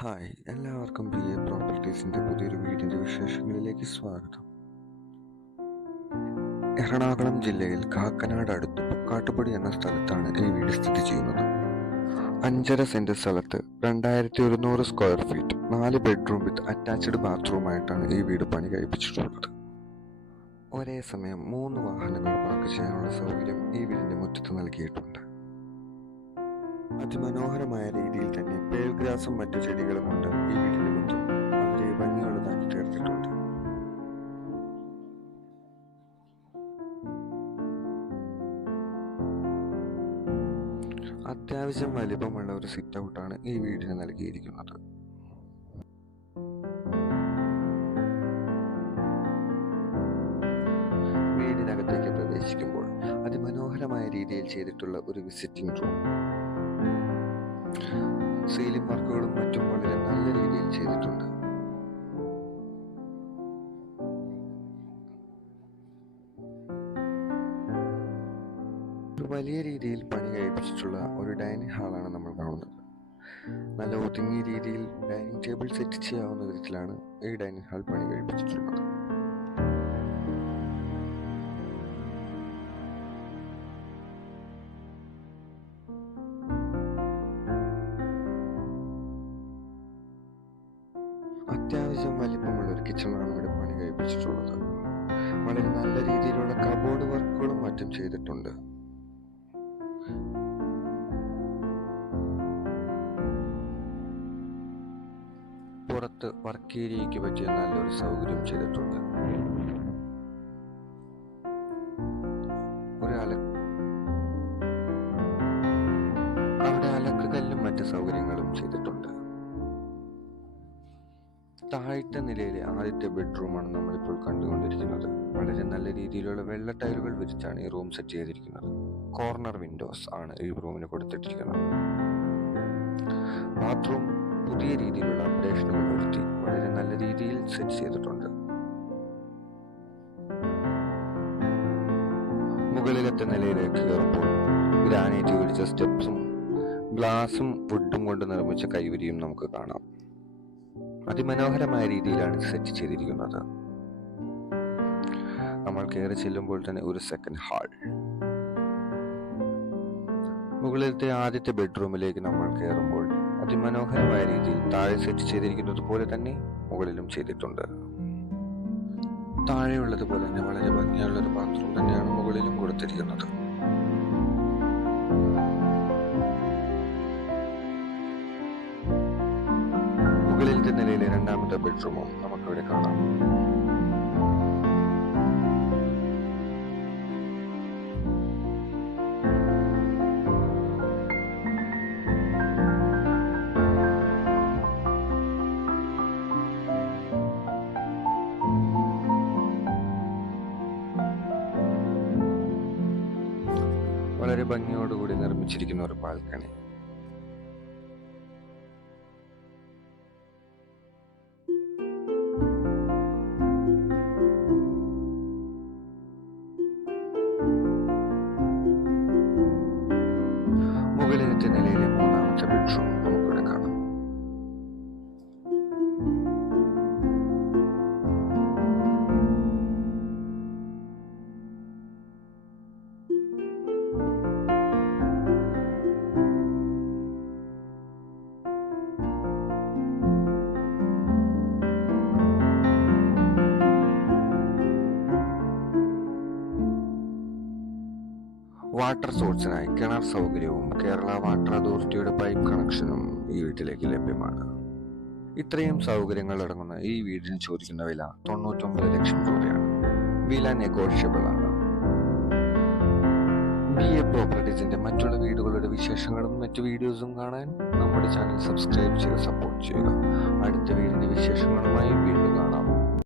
Hi, എല്ലാവർക്കും BA പ്രോപ്പർട്ടീസിൻ്റെ പുതിയൊരു വീടിൻ്റെ വിശേഷങ്ങളിലേക്ക് സ്വാഗതം. എറണാകുളം ജില്ലയിൽ കാക്കനാട് അടുത്ത് കാട്ടുപടി എന്ന സ്ഥലത്താണ് ഈ വീട് സ്ഥിതി ചെയ്യുന്നത്. 5.5 സെന്റ് സ്ഥലത്ത് 2100 square feet 4 bedroom with attached ബാത്റൂമായിട്ടാണ് ഈ വീട് പണി കഴിപ്പിച്ചിട്ടുള്ളത്. ഒരേ സമയം 3 വാഹനങ്ങൾ പാർക്ക് ചെയ്യാനുള്ള സൗകര്യം ഈ വീടിൻ്റെ മുറ്റത്ത് നൽകിയിട്ടുണ്ട്. അതിമനോഹരമായ രീതിയിൽ തന്നെ പേൾഗ്രാസും മറ്റു ചെടികളും കൊണ്ട് ഈ വീടിന്റെ മുറ്റം വളരെ ഭംഗിയുള്ളതാക്കി തീർത്തിട്ടുണ്ട്. അത്യാവശ്യം വലിപ്പമുള്ള ഒരു സിറ്റ് ഔട്ടാണ് ഈ വീടിന് നൽകിയിരിക്കുന്നത്. വീടിനകത്തേക്ക് പ്രവേശിക്കുമ്പോൾ അതിമനോഹരമായ രീതിയിൽ ചെയ്തിട്ടുള്ള ഒരു വിസിറ്റിംഗ് റൂം, സീലിംഗ് വർക്കുകളും മറ്റും വളരെ നല്ല രീതിയിൽ ചെയ്തിട്ടുണ്ട്. ഒരു വലിയ രീതിയിൽ പണി കഴിപ്പിച്ചിട്ടുള്ള ഒരു ഡൈനിങ് ഹാളാണ് നമ്മൾ കാണുന്നത്. നല്ല ഒതുങ്ങിയ രീതിയിൽ ഡൈനിങ് ടേബിൾ സെറ്റ് ചെയ്യാവുന്ന വിധത്തിലാണ് ഈ ഡൈനിങ് ഹാൾ പണി കഴിപ്പിച്ചിട്ടുള്ളത്. അത്യാവശ്യം വലിപ്പമുള്ള ഒരു കിച്ചണാണ് ഇവിടെ പണി കഴിപ്പിച്ചിട്ടുള്ളത്. വളരെ നല്ല രീതിയിലുള്ള കബോർഡ് വർക്കുകളും മറ്റും ചെയ്തിട്ടുണ്ട്. പുറത്ത് വർക്ക് ഏരിയയ്ക്ക് പറ്റിയ നല്ലൊരു സൗകര്യം ചെയ്തിട്ടുണ്ട്. അവിടെ അലക്കുകല്ലും മറ്റു സൗകര്യങ്ങളും ചെയ്തിട്ടുണ്ട്. താഴത്തെ നിലയിലെ ആദ്യത്തെ ബെഡ്റൂമാണ് നമ്മളിപ്പോൾ കണ്ടുകൊണ്ടിരിക്കുന്നത്. വളരെ നല്ല രീതിയിലുള്ള വെള്ള ടൈലുകൾ വിരിച്ചാണ് ഈ റൂം സെറ്റ് ചെയ്തിരിക്കുന്നത്. കോർണർ വിൻഡോസ് ആണ് ഈ റൂമിന് കൊടുത്തിട്ടിരിക്കുന്നത്. ബാത്റൂം പുതിയ രീതിയിലുള്ള അപ്ഡേഷനുകൾ വരുത്തി വളരെ നല്ല രീതിയിൽ സെറ്റ് ചെയ്തിട്ടുണ്ട്. മുകളിലത്തെ നിലയിലേക്ക് കയറുമ്പോൾ ഗ്രാനൈറ്റ് വിരിച്ച സ്റ്റെപ്സും ഗ്ലാസും വുഡും കൊണ്ട് നിർമ്മിച്ച കൈവരിയും നമുക്ക് കാണാം. അതിമനോഹരമായ രീതിയിലാണ് സെറ്റ് ചെയ്തിരിക്കുന്നത്. നമ്മൾ കയറി ചെല്ലുമ്പോൾ തന്നെ ഒരു സെക്കൻഡ് ഹാൾ. മുകളിലത്തെ ആദ്യത്തെ ബെഡ്റൂമിലേക്ക് നമ്മൾ കയറുമ്പോൾ അതിമനോഹരമായ രീതിയിൽ താഴെ സെറ്റ് ചെയ്തിരിക്കുന്നത് പോലെ തന്നെ മുകളിലും ചെയ്തിട്ടുണ്ട്. താഴെയുള്ളത് പോലെ തന്നെ വളരെ ഭംഗിയുള്ള ഒരു ബാത്റൂം തന്നെയാണ് മുകളിലും കൊടുത്തിരിക്കുന്നത്. മുകളിലത്തെ നിലയിലെ രണ്ടാമത്തെ ബെഡ്റൂമും നമുക്കിവിടെ കാണാം. വളരെ ഭംഗിയോടുകൂടി നിർമ്മിച്ചിരിക്കുന്ന ഒരു ബാൽക്കണി. മുകളിലത്തെ നിലയിലെ മൂന്നാമത്തെ ബെഡ്റൂം നമുക്കിവിടെ കാണാം. വാട്ടർ സോഴ്സിനായി കിണർ സൗകര്യവും കേരള വാട്ടർ അതോറിറ്റിയുടെ പൈപ്പ് കണക്ഷനും ഈ വീട്ടിലേക്ക് ലഭ്യമാണ്. ഇത്രയും സൗകര്യങ്ങൾ അടങ്ങുന്ന ഈ വീടിന് ചോദിക്കുന്ന വില 99 ലക്ഷം രൂപയാണ്. വില നെഗോഷ്യബിൾ ആണ്. BA പ്രോപ്പർട്ടീസിന്റെ മറ്റുള്ള വീടുകളുടെ വിശേഷങ്ങളും മറ്റു വീഡിയോസും കാണാൻ നമ്മുടെ ചാനൽ സബ്സ്ക്രൈബ് ചെയ്ത് സപ്പോർട്ട് ചെയ്യുക. അടുത്ത വീടിന്റെ വിശേഷങ്ങളുമായി വീണ്ടും കാണാം.